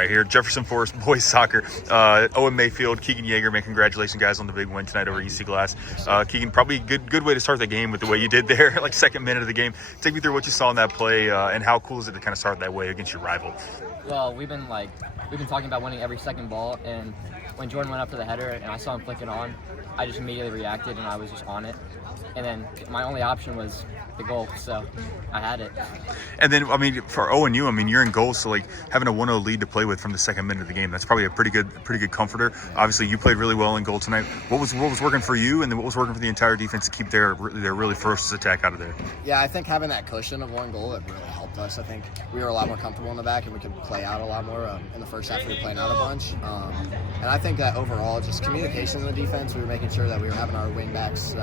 right, here, Jefferson Forest boys soccer. Owen, Mayfield, Keegan, Yeager, man, congratulations, guys, on the big win tonight over EC Glass. Keegan, probably a good way to start the game with the way you did there, like second minute of the game. Take me through what you saw in that play and how cool is it to kind of start that way against your rival? Well, we've been talking about winning every second ball, and when Jordan went up for the header and I saw him flick it on, I just immediately reacted and I was just on it. And then my only option was the goal, so I had it. And then, I mean, for Owen, you're in goal, so like having a 1-0 lead to play with from the second minute of the game, that's probably a pretty good comforter. Obviously, you played really well in goal tonight. What was working for you, and then what was working for the entire defense to keep their really ferocious attack out of there? Yeah, I think having that cushion of one goal, it really helped us. I think we were a lot more comfortable in the back, and we could play out a lot more. In the first half, we were playing out a bunch. And I think that overall, just communication in the defense, we were making sure that we were having our wing backs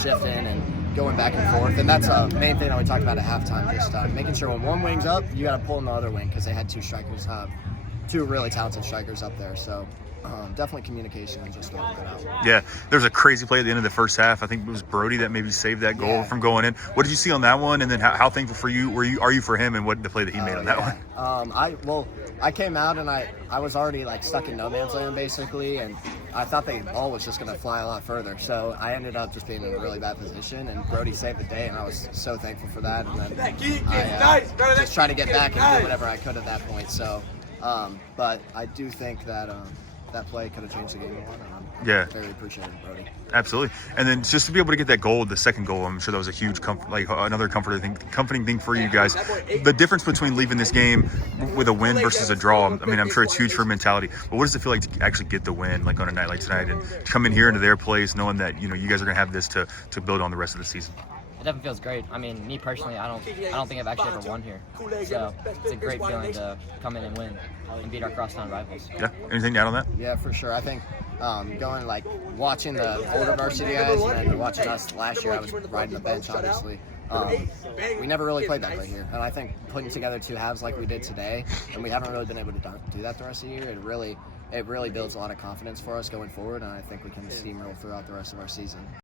shift in and going back and forth. And that's a main thing that we talked about at halftime, just making sure when one wing's up, you got to pull in the other wing because they had two strikers, two really talented strikers up there. So definitely communication and just going out. Yeah, there's a crazy play at the end of the first half. I think it was Brody that maybe saved that goal from going in. What did you see on that one? And then how thankful are you for him and what the play that he made on that one? I came out and I was already like stuck in no man's land basically, and I thought the ball was just going to fly a lot further. So I ended up just being in a really bad position, and Brody saved the day, and I was so thankful for that. And then I just tried to get back and do whatever I could at that point. So, but I do think that that play could have changed the game a lot. And I'm very appreciative of Brody. Absolutely. And then just to be able to get that goal, the second goal, I'm sure that was a huge another comforting thing for you guys. The difference between leaving this game with a win versus a draw, I mean, I'm sure it's huge for mentality. But what does it feel like to actually get the win, like on a night like tonight, and come in here into their place, knowing that you guys are going to have this to build on the rest of the season? It definitely feels great. I mean, me personally, I don't think I've actually ever won here. So it's a great feeling to come in and win and beat our crosstown rivals. Yeah. Anything to add on that? Yeah, for sure. I think watching the older varsity guys and watching us last year, I was riding the bench, obviously. We never really played that way here. And I think putting together two halves like we did today, and we haven't really been able to do that the rest of the year, it really builds a lot of confidence for us going forward, and I think we can steamroll throughout the rest of our season.